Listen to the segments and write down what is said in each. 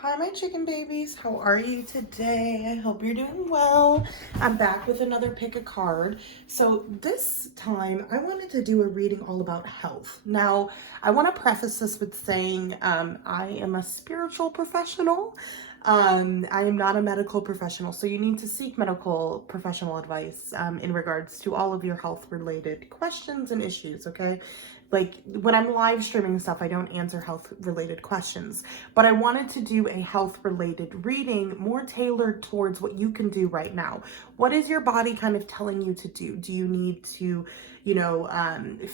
Hi, my chicken babies. How are you today? I hope you're doing well. I'm back with another pick a card. So this time I wanted to do a reading all about health. Now, I want to preface this with saying I am a spiritual professional. I am not a medical professional, so you need to seek medical professional advice in regards to all of your health related questions and issues, okay? Like when I'm live streaming stuff, I don't answer health related questions, but I wanted to do a health related reading more tailored towards what you can do right now. What is your body kind of telling you to do? Do you need to,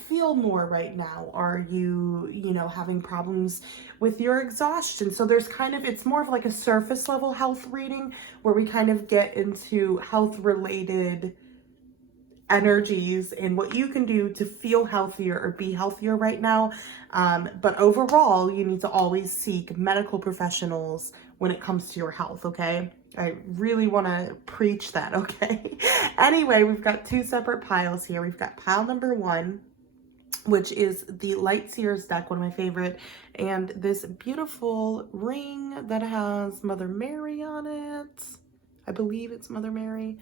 feel more right now? Are you, having problems with your exhaustion? So there's kind of, it's more of like a surface level health reading where we kind of get into health related energies and what you can do to feel healthier or be healthier right now. But overall, you need to always seek medical professionals when it comes to your health, okay? I really want to preach that, okay? Anyway, we've got two separate piles here. We've got pile number one, which is the Light Seers deck, one of my favorite, and this beautiful ring that has Mother Mary on it. I believe it's Mother Mary.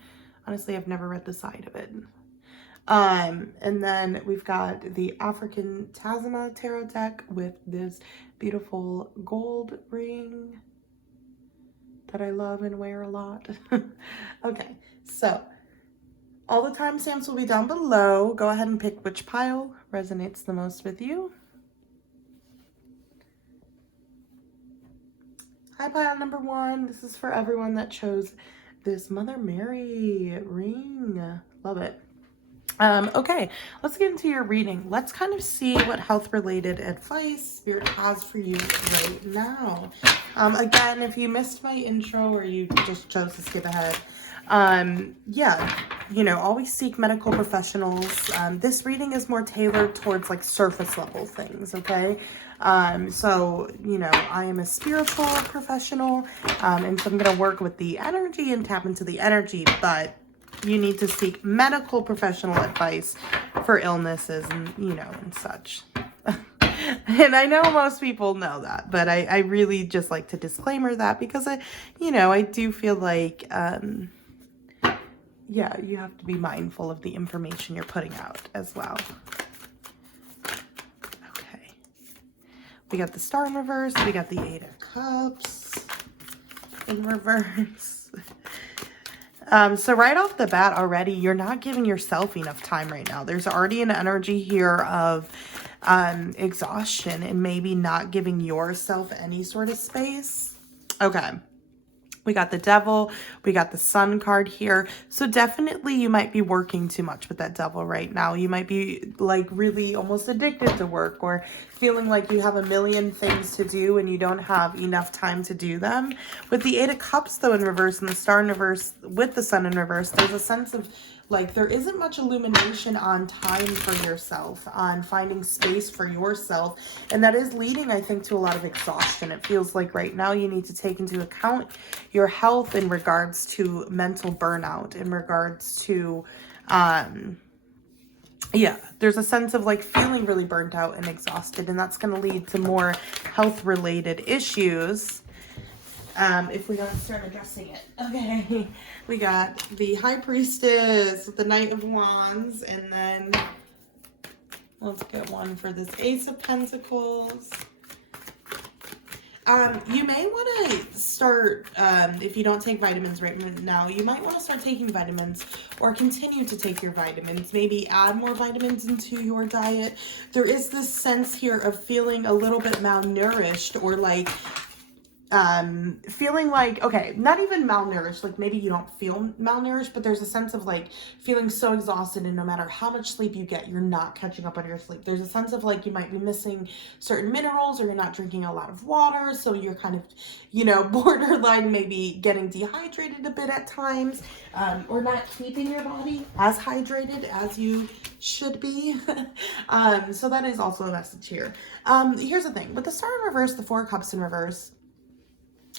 Honestly, I've never read the side of it. And then we've got the African Tazama Tarot deck with this beautiful gold ring that I love and wear a lot. Okay, so all the timestamps will be down below. Go ahead and pick which pile resonates the most with you. Hi, pile number one. This is for everyone that chose this Mother Mary ring. Love it. Okay, let's get into your reading. Let's kind of see what health-related advice Spirit has for you right now. Again, if you missed my intro or you just chose to skip ahead, always seek medical professionals. This reading is more tailored towards like surface level things, okay? I am a spiritual professional, and so I'm going to work with the energy and tap into the energy, but you need to seek medical professional advice for illnesses and such. And I know most people know that, but I really just like to disclaimer that because I do feel like, you have to be mindful of the information you're putting out as well. Okay. We got the Star in reverse. We got the Eight of Cups in reverse. So right off the bat already, you're not giving yourself enough time right now. There's already an energy here of exhaustion and maybe not giving yourself any sort of space. Okay. We got the Devil. We got the Sun card here. So definitely you might be working too much with that Devil right now. You might be like really almost addicted to work or feeling like you have a million things to do and you don't have enough time to do them. With the Eight of Cups though in reverse and the Star in reverse with the Sun in reverse, there's a sense of like there isn't much illumination on time for yourself, on finding space for yourself. And that is leading, I think, to a lot of exhaustion. It feels like right now you need to take into account your health in regards to mental burnout, in regards to, there's a sense of like feeling really burnt out and exhausted. And that's going to lead to more health related issues. If we don't start addressing it. Okay, we got the High Priestess with the Knight of Wands, and then let's get one for this Ace of Pentacles. You may want to start, if you don't take vitamins right now, you might want to start taking vitamins or continue to take your vitamins. Maybe add more vitamins into your diet. There is this sense here of feeling a little bit malnourished or like feeling like, okay, not even malnourished, like maybe you don't feel malnourished, but there's a sense of like feeling so exhausted and no matter how much sleep you get, you're not catching up on your sleep. There's a sense of like you might be missing certain minerals or you're not drinking a lot of water, so you're kind of, borderline maybe getting dehydrated a bit at times, or not keeping your body as hydrated as you should be. So that is also a message here. Here's the thing, with the Star in reverse, the Four of Cups in reverse,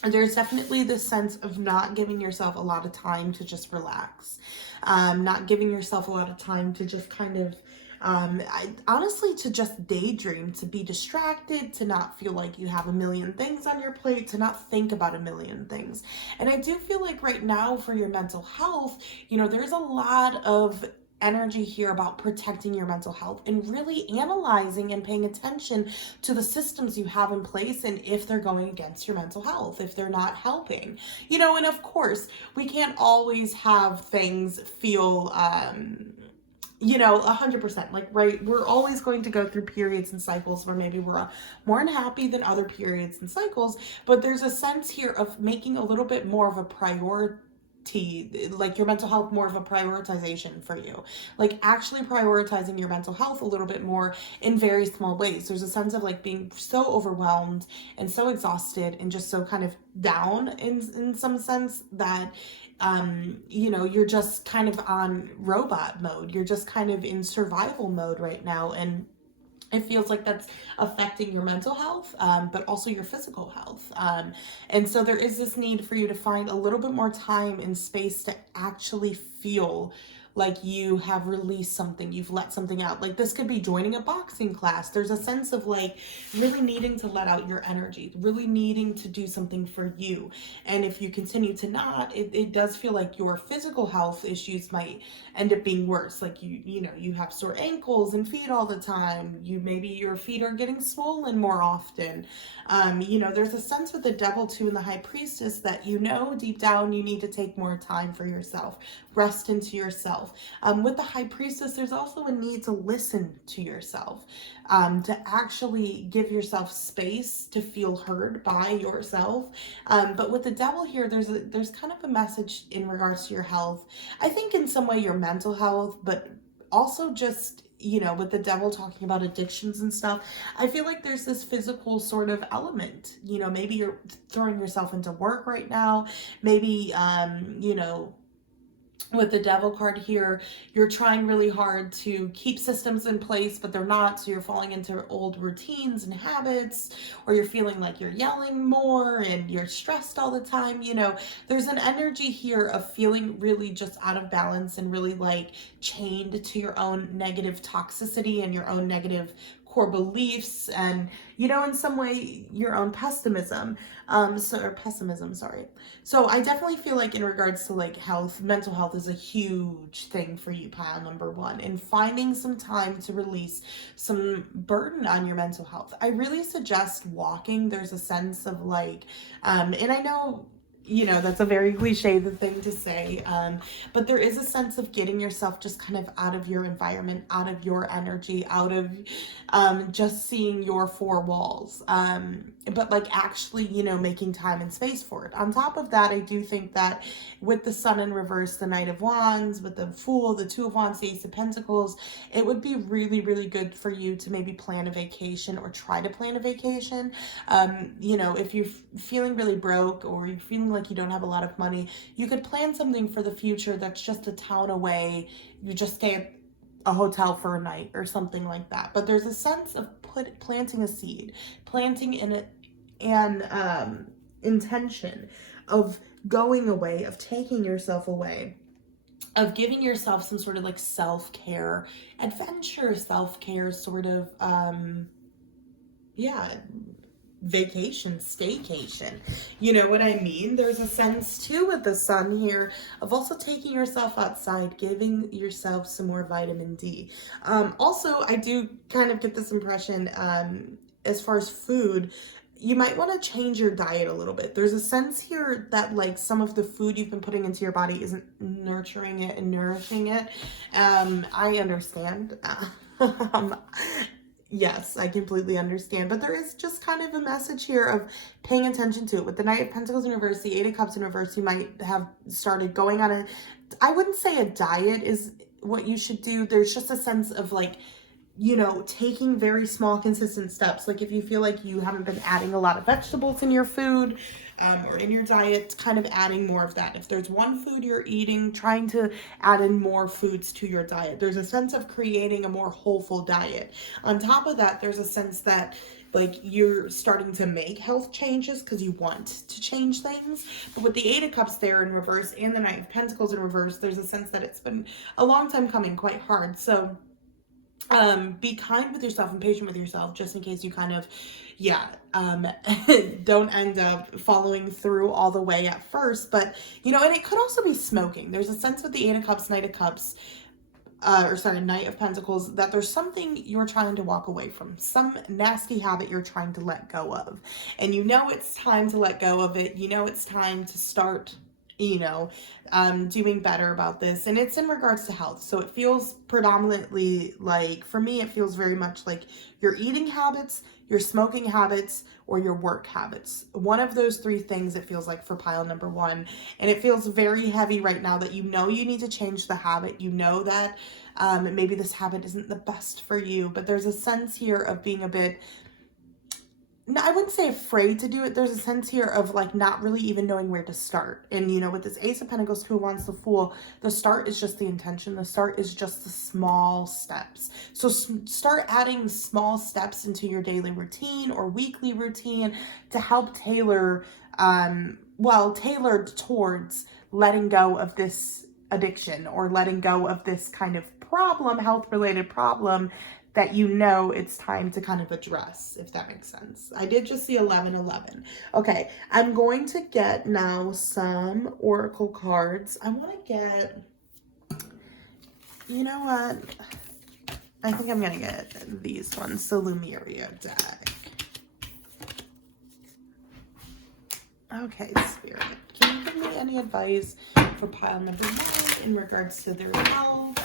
there's definitely this sense of not giving yourself a lot of time to just relax, not giving yourself a lot of time to just kind of Honestly, to just daydream, to be distracted, to not feel like you have a million things on your plate, to not think about a million things. And I do feel like right now for your mental health, there's a lot of energy here about protecting your mental health and really analyzing and paying attention to the systems you have in place and if they're going against your mental health, if they're not helping. And of course, we can't always have things feel 100%, like, right, we're always going to go through periods and cycles where maybe we're more unhappy than other periods and cycles, but there's a sense here of making a little bit more of a priority, like your mental health more of a prioritization for you, like actually prioritizing your mental health a little bit more in very small ways. There's a sense of like being so overwhelmed and so exhausted and just so kind of down in some sense that you're just kind of on robot mode. You're just kind of in survival mode right now, and it feels like that's affecting your mental health, but also your physical health. And so there is this need for you to find a little bit more time and space to actually feel like you have released something, you've let something out. Like this could be joining a boxing class. There's a sense of like really needing to let out your energy, really needing to do something for you. And if you continue to not, it does feel like your physical health issues might end up being worse. Like you have sore ankles and feet all the time. Maybe your feet are getting swollen more often. There's a sense with the devil too and the high priestess that deep down you need to take more time for yourself, rest into yourself. With the high priestess, there's also a need to listen to yourself, to actually give yourself space to feel heard by yourself. But with the devil here, there's kind of a message in regards to your health. I think in some way your mental health, but also just with the devil talking about addictions and stuff, I feel like there's this physical sort of element. Maybe you're throwing yourself into work right now. Maybe, with the devil card here, you're trying really hard to keep systems in place, but they're not. So you're falling into old routines and habits, or you're feeling like you're yelling more and you're stressed all the time. There's an energy here of feeling really just out of balance and really like chained to your own negative toxicity and your own negative core beliefs and in some way your own pessimism. So I definitely feel like in regards to like health, mental health is a huge thing for you, pile number one, and finding some time to release some burden on your mental health. I really suggest walking. There's a sense of like and I know that's a very cliched thing to say, but there is a sense of getting yourself just kind of out of your environment, out of your energy, out of just seeing your four walls, but like actually, making time and space for it. On top of that, I do think that with the sun in reverse, the Knight of Wands, with the Fool, the Two of Wands, the Ace of Pentacles, it would be really, really good for you to maybe plan a vacation or try to plan a vacation. If you're feeling really broke or you're feeling like you don't have a lot of money, you could plan something for the future that's just a town away. You just stay at a hotel for a night or something like that. But there's a sense of planting a seed, planting an intention of going away, of taking yourself away, of giving yourself some sort of like self-care, adventure self-care sort of, vacation, staycation. You know what I mean? There's a sense too with the sun here of also taking yourself outside, giving yourself some more vitamin D. Also, I do kind of get this impression as far as food, you might want to change your diet a little bit. There's a sense here that like some of the food you've been putting into your body isn't nurturing it and nourishing it. I understand. Yes, I completely understand. But there is just kind of a message here of paying attention to it. With the Knight of Pentacles in reverse, the Eight of Cups in reverse, you might have started going on I wouldn't say a diet is what you should do. There's just a sense of like, taking very small, consistent steps. Like if you feel like you haven't been adding a lot of vegetables in your food or in your diet, kind of adding more of that. If there's one food you're eating, trying to add in more foods to your diet. There's a sense of creating a more wholesome diet. On top of that, there's a sense that like you're starting to make health changes because you want to change things. But with the Eight of Cups there in reverse and the Knight of Pentacles in reverse, there's a sense that it's been a long time coming, quite hard. So Be kind with yourself and patient with yourself, just in case you kind of, yeah, don't end up following through all the way at first. But, you know, and it could also be smoking. There's a sense with the Eight of Cups, Knight of Cups, Knight of Pentacles, that there's something you're trying to walk away from, some nasty habit you're trying to let go of. And you know it's time to let go of it. You know it's time to start, you know, doing better about this. And it's in regards to health. So it feels predominantly like, for me, it feels very much like your eating habits, your smoking habits, or your work habits. One of those three things it feels like for pile number one. And it feels very heavy right now that you know you need to change the habit. You know that maybe this habit isn't the best for you, but there's a sense here of being a bit, no, I wouldn't say afraid to do it. There's a sense here of like not really even knowing where to start. And you know, with this Ace of Pentacles, Who Wants the Fool, the start is just the intention. The start is just the small steps. So start adding small steps into your daily routine or weekly routine to help tailor, tailored towards letting go of this addiction or letting go of this kind of problem, health-related problem, that you know it's time to kind of address, if that makes sense. I did just see 1111. Okay, I'm going to get now some oracle cards. I want to get, you know what? I think I'm going to get these ones, the Lumeria deck. Okay, Spirit, can you give me any advice for pile number one in regards to their health?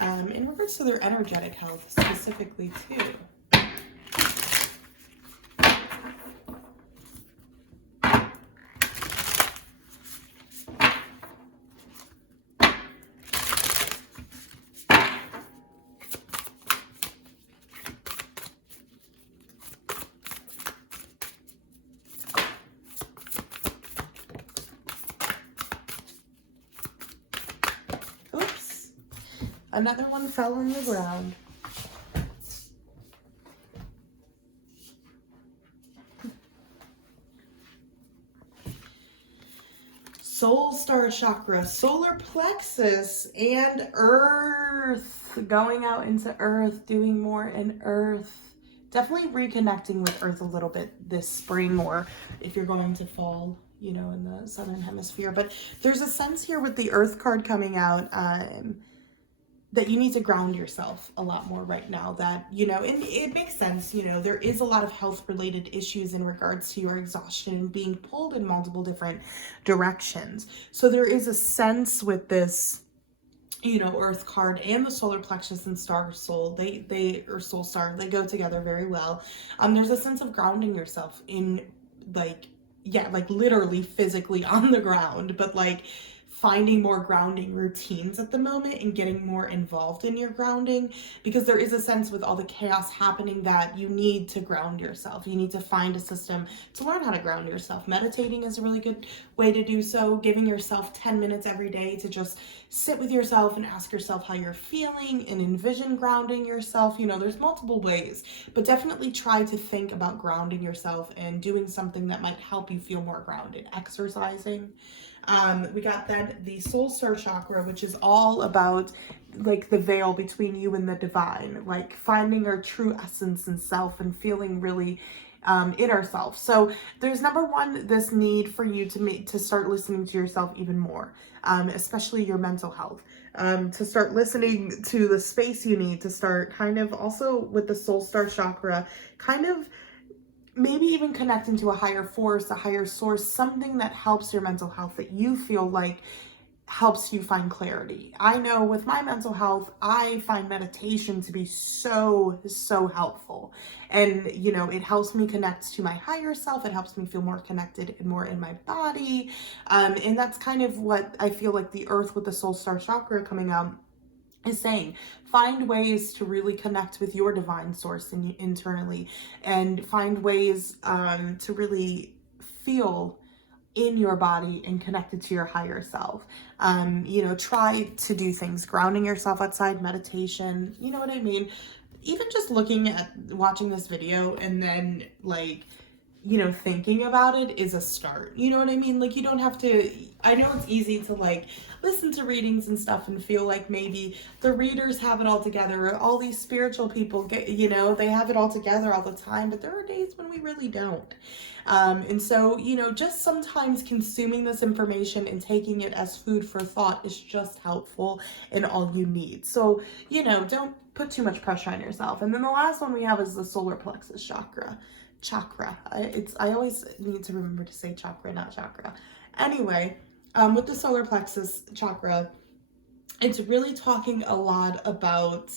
In regards to their energetic health specifically too. Oops, another one fell on the ground. Soul Star Chakra, solar plexus, and earth. Going out into earth, doing more in earth. Definitely reconnecting with earth a little bit this spring, or if you're going to fall, you know, in the southern hemisphere. But there's a sense here with the earth card coming out, that you need to ground yourself a lot more right now. That, you know, and it makes sense, you know, there is a lot of health related issues in regards to your exhaustion and being pulled in multiple different directions. So there is a sense with this, you know, earth card and the solar plexus and star soul, they or soul star, they go together very well. There's a sense of grounding yourself in, like, yeah, like literally physically on the ground, but like finding more grounding routines at the moment and getting more involved in your grounding, because there is a sense with all the chaos happening that you need to ground yourself. You need to find a system to learn how to ground yourself. Meditating is a really good way to do so. Giving yourself 10 minutes every day to just sit with yourself and ask yourself how you're feeling and envision grounding yourself. You know, there's multiple ways, but definitely try to think about grounding yourself and doing something that might help you feel more grounded. Exercising. We got then the soul star chakra, which is all about like the veil between you and the divine, like finding our true essence and self and feeling really in ourselves. So there's number one, this need for you to start listening to yourself even more, especially your mental health, to start listening to the space you need, to start kind of also with the soul star chakra, kind of maybe even connecting to a higher force, a higher source, something that helps your mental health, that you feel like helps you find clarity. I know with my mental health, I find meditation to be so helpful. And, you know, it helps me connect to my higher self. It helps me feel more connected and more in my body. And that's kind of what I feel like the earth with the soul star chakra coming out is saying. Find ways to really connect with your divine source internally, and find ways to really feel in your body and connected to your higher self. You know, try to do things, grounding yourself outside, meditation, you know what I mean? Even just watching this video and then like, thinking about it is a start. You know what I mean? Like, you don't have to, I know it's easy to like listen to readings and stuff and feel like maybe the readers have it all together, or all these spiritual people get, they have it all together all the time, but there are days when we really don't. And so, just sometimes consuming this information and taking it as food for thought is just helpful and all you need. So, don't put too much pressure on yourself. And then the last one we have is the solar plexus chakra. I always need to remember to say chakra, not chakra. Anyway, with the solar plexus chakra, it's really talking a lot about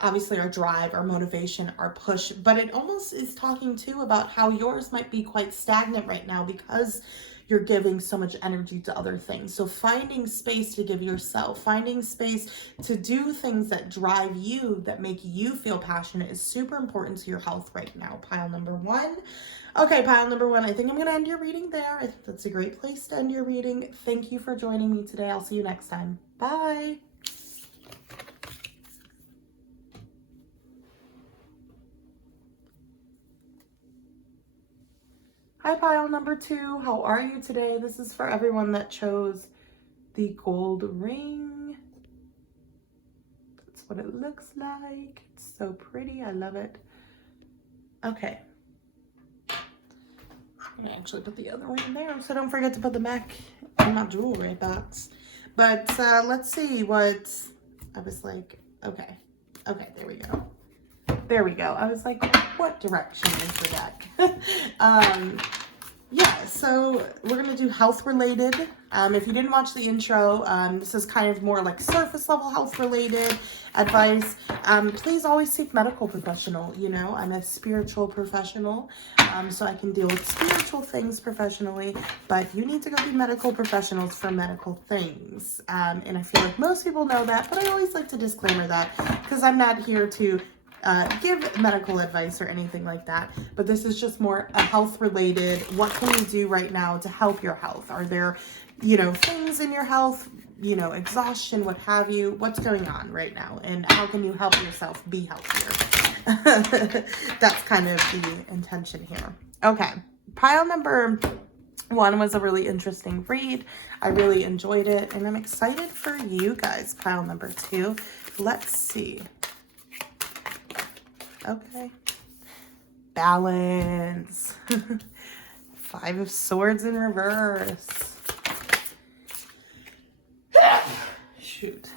obviously our drive, our motivation, our push, but it almost is talking too about how yours might be quite stagnant right now because you're giving so much energy to other things. So finding space to give yourself, finding space to do things that drive you, that make you feel passionate, is super important to your health right now. Pile number one. Okay, pile number one. I think I'm going to end your reading there. I think that's a great place to end your reading. Thank you for joining me today. I'll see you next time. Bye. Hi, pile number two. How are you today? This is for everyone that chose the gold ring. That's what it looks like. It's so pretty. I love it. Okay. I'm gonna actually put the other ring there, so don't forget to put them back in my jewelry box. But let's see what I was like. Okay, there we go. There we go. I was like, what direction is the deck? Yeah, so we're going to do health related. If you didn't watch the intro, this is kind of more like surface level health related advice. Please always seek medical professional. I'm a spiritual professional, so I can deal with spiritual things professionally, but you need to go be medical professionals for medical things. And I feel like most people know that, but I always like to disclaimer that because I'm not here to give medical advice or anything like that, but this is just more a health related. What can you do right now to help your health? Are there, things in your health, exhaustion, what have you? What's going on right now? And how can you help yourself be healthier? That's kind of the intention here. Okay. Pile number one was a really interesting read. I really enjoyed it, and I'm excited for you guys. Pile number two. Let's see. Okay. Balance. Five of Swords in reverse. Shoot.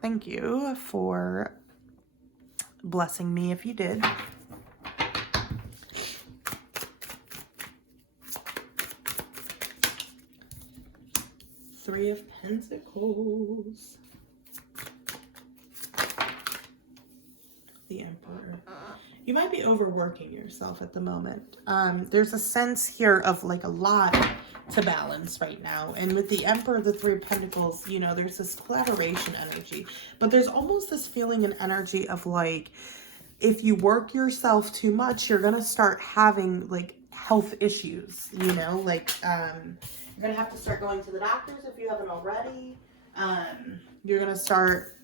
Thank you for blessing me if you did. Three of Pentacles. The Emperor. You might be overworking yourself at the moment. There's a sense here of like a lot to balance right now. And with the Emperor, the Three of Pentacles, there's this collaboration energy. But there's almost this feeling and energy of like, if you work yourself too much, you're going to start having like health issues, you're going to have to start going to the doctors if you haven't already. You're going to start...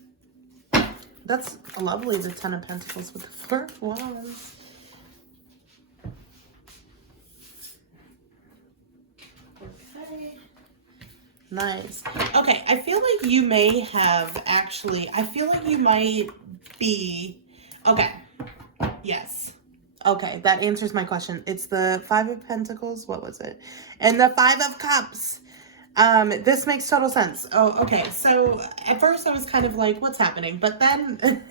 That's lovely, the Ten of Pentacles with the Four of Wands. Okay. Nice. Okay, I feel like you may have actually, I feel like you might be, okay, yes. Okay, that answers my question. It's the Five of Pentacles, what was it? And the Five of Cups. This makes total sense. Oh, okay. So at first I was kind of like, what's happening? But then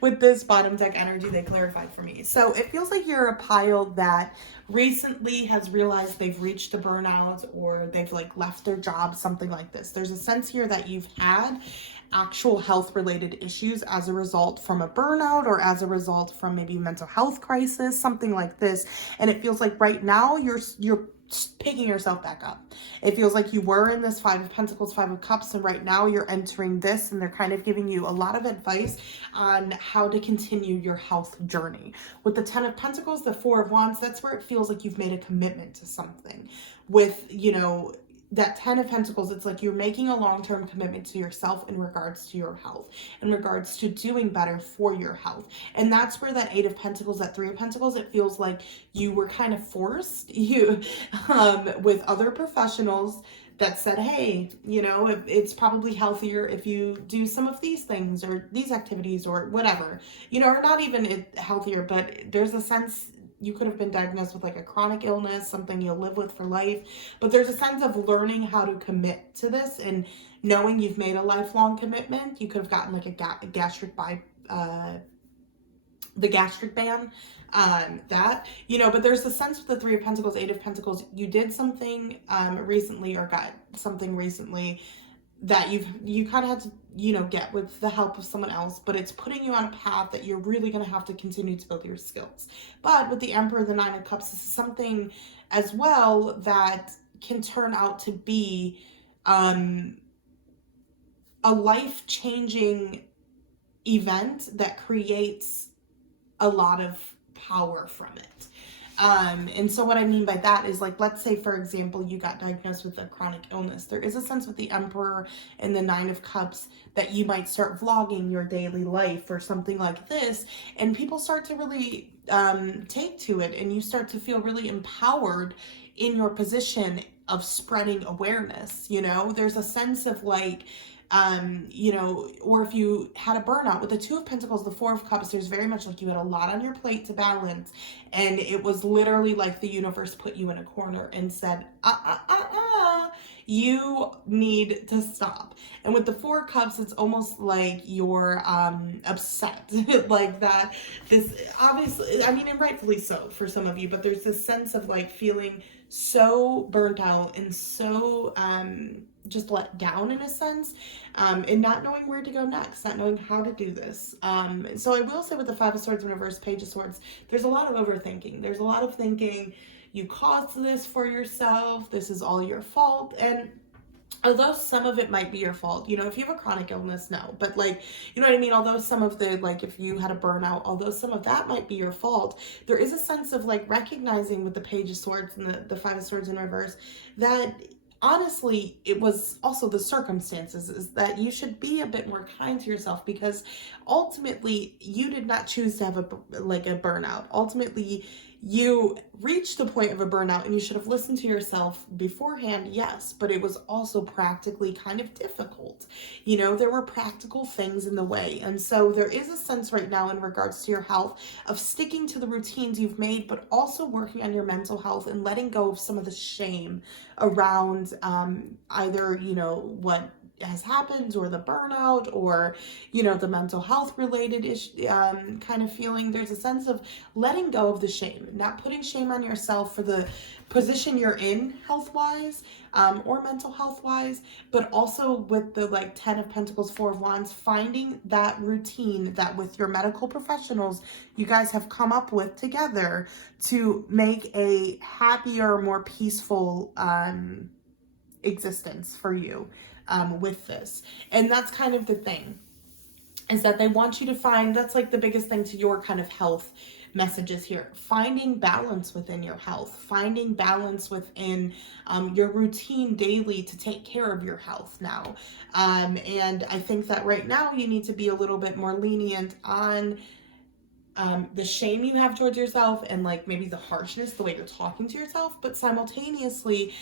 with this bottom deck energy, they clarified for me. So it feels like you're a pile that recently has realized they've reached a burnout, or they've like left their job, something like this. There's a sense here that you've had actual health related issues as a result from a burnout, or as a result from maybe mental health crisis, something like this. And it feels like right now you're picking yourself back up. It feels like you were in this Five of Pentacles, Five of Cups, and right now you're entering this, and they're kind of giving you a lot of advice on how to continue your health journey. With the Ten of Pentacles, the Four of Wands, that's where it feels like you've made a commitment to something. With, that 10 of Pentacles, it's like you're making a long-term commitment to yourself in regards to your health, in regards to doing better for your health. And that's where that 8 of Pentacles, that 3 of Pentacles, it feels like you were kind of forced, with other professionals that said, hey, it's probably healthier if you do some of these things or these activities or whatever, or not even healthier, but there's a sense you could have been diagnosed with like a chronic illness, something you'll live with for life. But there's a sense of learning how to commit to this and knowing you've made a lifelong commitment. You could have gotten like a gastric the gastric ban, but there's a sense with the 3 of Pentacles, 8 of Pentacles, you did something recently or got something recently that you kind of had to, get with the help of someone else, but it's putting you on a path that you're really going to have to continue to build your skills. But with the Emperor, the 9 of Cups, this is something as well that can turn out to be a life-changing event that creates a lot of power from it. And so what I mean by that is, like, let's say, for example, you got diagnosed with a chronic illness. There is a sense with the Emperor and the 9 of Cups that you might start vlogging your daily life or something like this, and people start to really take to it, and you start to feel really empowered in your position of spreading awareness. There's a sense of like, or if you had a burnout with the 2 of Pentacles, the 4 of Cups, there's very much like you had a lot on your plate to balance, and it was literally like the universe put you in a corner and said, you need to stop. And with the 4 of Cups, it's almost like you're upset like that. This obviously, and rightfully so for some of you, but there's this sense of like feeling so burnt out and so just let down in a sense, and not knowing where to go next, not knowing how to do this. So I will say with the 5 of Swords and reverse Page of Swords, there's a lot of overthinking. There's a lot of thinking, you caused this for yourself, this is all your fault. And although some of it might be your fault, if you have a chronic illness, no, but like, what I mean? Although some of the, like, if you had a burnout, although some of that might be your fault, there is a sense of like recognizing with the Page of Swords and the 5 of Swords in reverse that honestly, it was also the circumstances, is that you should be a bit more kind to yourself, because ultimately you did not choose to have a burnout. Ultimately, you reached the point of a burnout and you should have listened to yourself beforehand, yes, but it was also practically kind of difficult. There were practical things in the way. And so there is a sense right now in regards to your health of sticking to the routines you've made, but also working on your mental health and letting go of some of the shame around either, what has happened, or the burnout, or the mental health related issue, kind of feeling. There's a sense of letting go of the shame, not putting shame on yourself for the position you're in health wise, or mental health wise, but also with the 10 of Pentacles, 4 of Wands, finding that routine that with your medical professionals you guys have come up with together to make a happier, more peaceful existence for you with this. And that's kind of the thing, is that they want you to find, that's like the biggest thing to your kind of health messages here, finding balance within your health, finding balance within your routine daily to take care of your health now. And I think that right now you need to be a little bit more lenient on the shame you have towards yourself, and like maybe the harshness, the way you're talking to yourself, but simultaneously,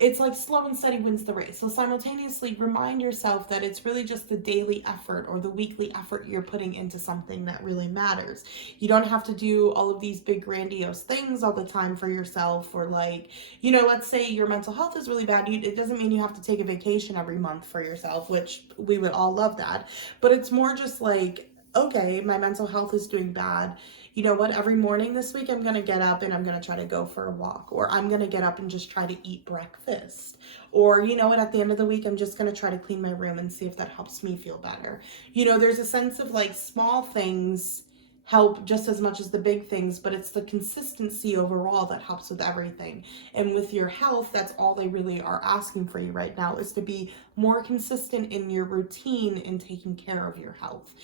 it's like slow and steady wins the race. So simultaneously remind yourself that it's really just the daily effort or the weekly effort you're putting into something that really matters. You don't have to do all of these big grandiose things all the time for yourself, or let's say your mental health is really bad. It doesn't mean you have to take a vacation every month for yourself, which we would all love that. But it's more just like, okay, my mental health is doing bad. You know what? Every morning this week, I'm going to get up and I'm going to try to go for a walk, or I'm going to get up and just try to eat breakfast. Or, at the end of the week, I'm just going to try to clean my room and see if that helps me feel better. There's a sense of like small things help just as much as the big things, but it's the consistency overall that helps with everything. And with your health, that's all they really are asking for you right now, is to be more consistent in your routine in taking care of your health,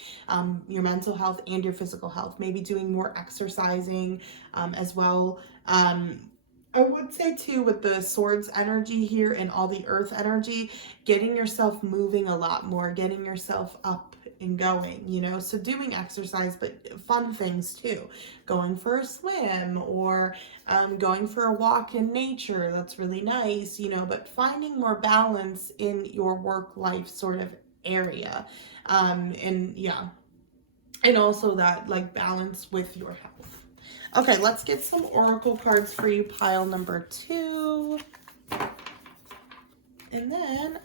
your mental health and your physical health, maybe doing more exercising as well. I would say too, with the swords energy here and all the earth energy, getting yourself moving a lot more, getting yourself up and going, you know, so doing exercise, but fun things too, going for a swim or going for a walk in nature. That's really nice, you know, but finding more balance in your work life sort of area. And yeah, and also that like balance with your health. Okay, let's get some oracle cards for you, pile number 2. And then,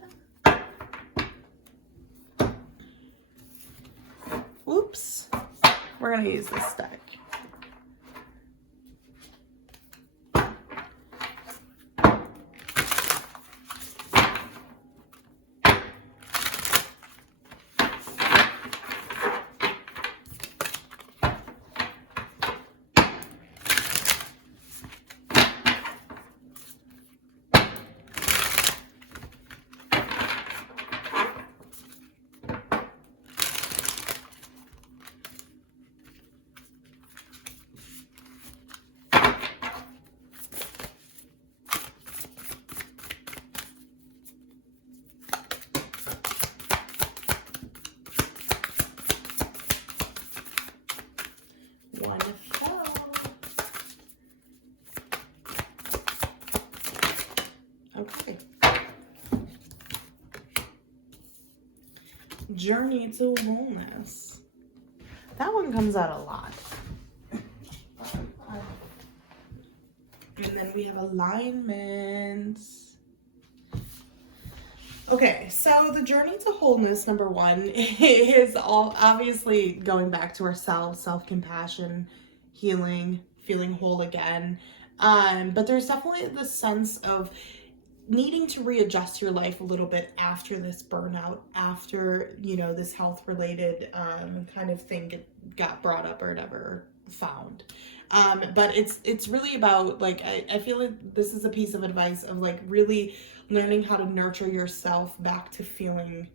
oops, we're gonna use this deck. One fell. Okay. Journey to wholeness. That one comes out a lot. And then we have alignments. Okay, so the journey to wholeness, number 1, is all obviously going back to ourselves, self-compassion, healing, feeling whole again. But there's definitely the sense of needing to readjust your life a little bit after this burnout, after, you know, this health related kind of thing got brought up or whatever, found. But it's really about, like, I feel like this is a piece of advice of like really learning how to nurture yourself back to feeling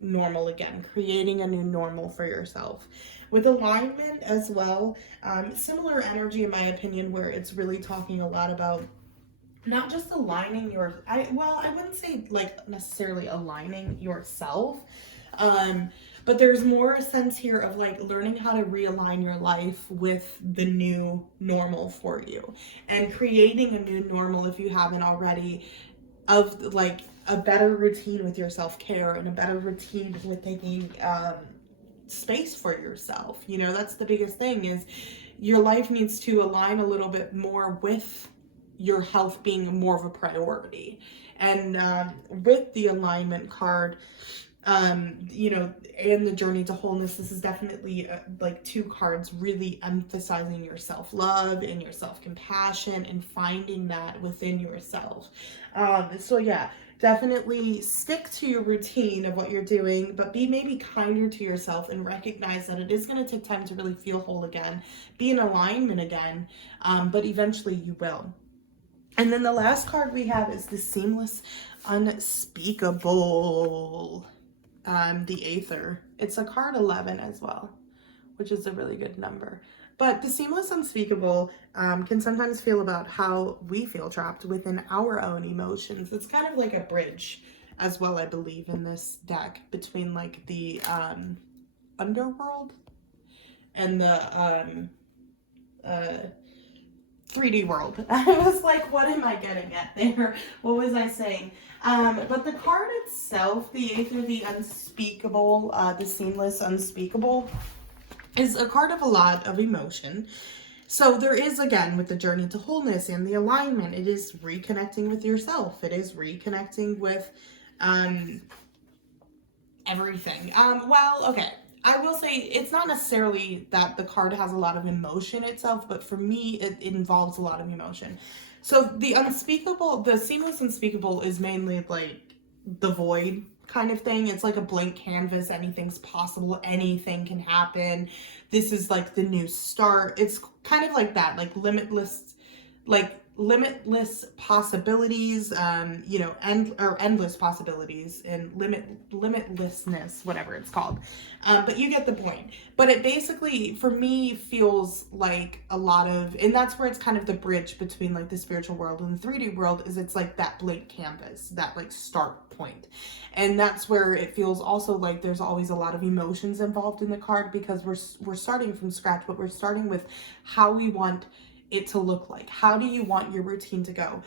normal again, creating a new normal for yourself. With alignment as well, similar energy in my opinion, where it's really talking a lot about not just aligning I wouldn't say like necessarily aligning yourself, but there's more a sense here of like learning how to realign your life with the new normal for you and creating a new normal, if you haven't already, of like a better routine with your self-care and a better routine with taking space for yourself. You know, that's the biggest thing, is your life needs to align a little bit more with your health being more of a priority. And with the alignment card, you know, and the journey to wholeness, this is definitely like 2 cards really emphasizing your self-love and your self-compassion and finding that within yourself. So yeah, definitely stick to your routine of what you're doing, but be maybe kinder to yourself and recognize that it is going to take time to really feel whole again, be in alignment again, but eventually you will. And then the last card we have is the Seamless Unspeakable, the Aether. It's a card 11 as well, which is a really good number. But the Seamless Unspeakable can sometimes feel about how we feel trapped within our own emotions. It's kind of like a bridge as well, I believe, in this deck between like the underworld and the 3D world. I was like, what am I getting at there? What was I saying? But the card itself, the Aether, the Unspeakable, the Seamless Unspeakable, is a card of a lot of emotion. So there is, again, with the journey to wholeness and the alignment, it is reconnecting with yourself. It is reconnecting with everything. Well, okay. I will say it's not necessarily that the card has a lot of emotion itself, but for me, it involves a lot of emotion. So the unspeakable, the Seamless Unspeakable is mainly like the void kind of thing. It's like a blank canvas. Anything's possible. Anything can happen. This is like the new start. It's kind of like that, like limitless, like limitless possibilities, endless possibilities, and limitlessness, whatever it's called. But you get the point. But it basically, for me, feels like a lot of, and that's where it's kind of the bridge between like the spiritual world and the 3D world, is it's like that blank canvas, that like start point. And that's where it feels also like there's always a lot of emotions involved in the card, because we're starting from scratch, but we're starting with how we want it to look like. How do you want your routine to go?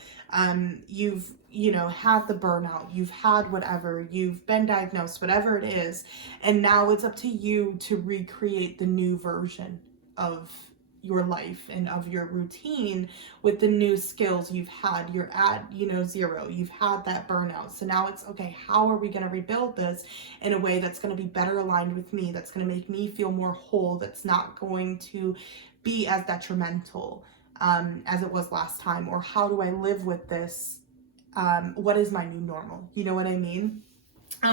You've had the burnout, you've had whatever, you've been diagnosed, whatever it is, and now it's up to you to recreate the new version of your life and of your routine with the new skills you've had. You're at 0, you've had that burnout, so now it's okay, how are we going to rebuild this in a way that's going to be better aligned with me, that's going to make me feel more whole, that's not going to be as detrimental as it was last time? Or how do I live with this? What is my new normal? You know what I mean?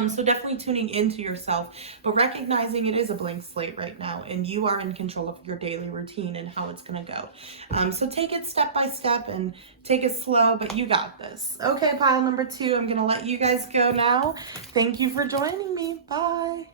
So definitely tuning into yourself, but recognizing it is a blank slate right now, and you are in control of your daily routine and how it's going to go. So take it step by step and take it slow, but you got this. Okay, pile number 2, I'm going to let you guys go now. Thank you for joining me. Bye.